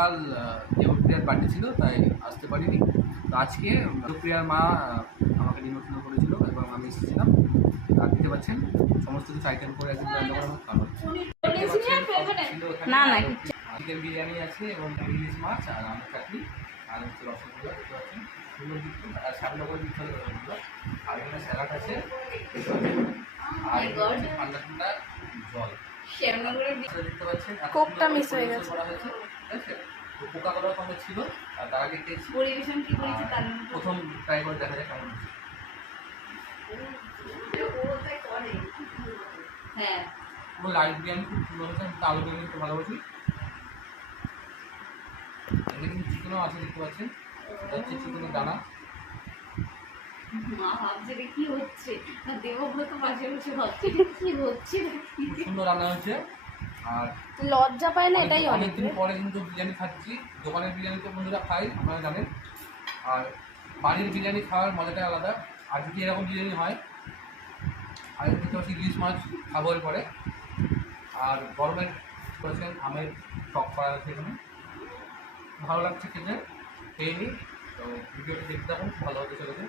গতকাল দেবপ্রিয়ার বার্থডে ছিল তাই আসতে পারিনি। তো আজকে দেবপ্রিয়ার মা আমাকে নিমন্ত্রণ করেছিল এবং আমি এসেছিলাম। আর দিতে পারছেন? সমস্ত কিছু আইটেম করে একদিন রান্না খাওয়া না, না, চিকেন বিরিয়ানি আছে এবং ইলিশ মাছ আর আমের চাটনি আর হচ্ছে রসগোল্লা দেখতে পাচ্ছেন সুন্দর বিখ্যাত আর শ্যামনগর বিখ্যাত রসগোল্লা। আর এখানে স্যালাড আছে আর ঠান্ডা ঠান্ডা জল। শ্যামনগরের দেখতে পাচ্ছেন কোকটা miss হয়ে গেছে। ঠিক আছে? তো কোকা কোলার সঙ্গে ছিল আর তার আগে খেয়েছি পরিবেশন কি করেছে তার প্রথম ট্রাই করে দেখা যায় কেমন? হচ্ছে হ্যাঁ। পুরো লাইট খুব সুন্দর হয়েছে আমি আলু বিরিয়ানি খুব ভালোবাসি। এখানে কিন্তু চিকেনও আছে দেখতে পাচ্ছেন। এটা হচ্ছে চিকেনের দানা। মা ভাবছে কি হচ্ছে? দেবব্রত পাশে বসে ভাবছে কি হচ্ছে? সুন্দর রান্না হয়েছে। আর লজ্জা পায় না এটাই অনেক অনেকদিন পরে কিন্তু বিরিয়ানি খাচ্ছি। দোকানের বিরিয়ানি তো বন্ধুরা খাই আপনারা জানেন। আর বাড়ির বিরিয়ানি খাওয়ার মজাটাই আলাদা। আর যদি এরকম বিরিয়ানি হয়। আর দেখতে পাচ্ছি ইলিশ মাছ খাব পরে আর গরমের করেছেন আমের টক করা আছে এখানে। ভালো লাগছে খেতে। খেয়ে নিই তো ভিডিওটি দেখতে থাকুন ভালো হতে চলেছে।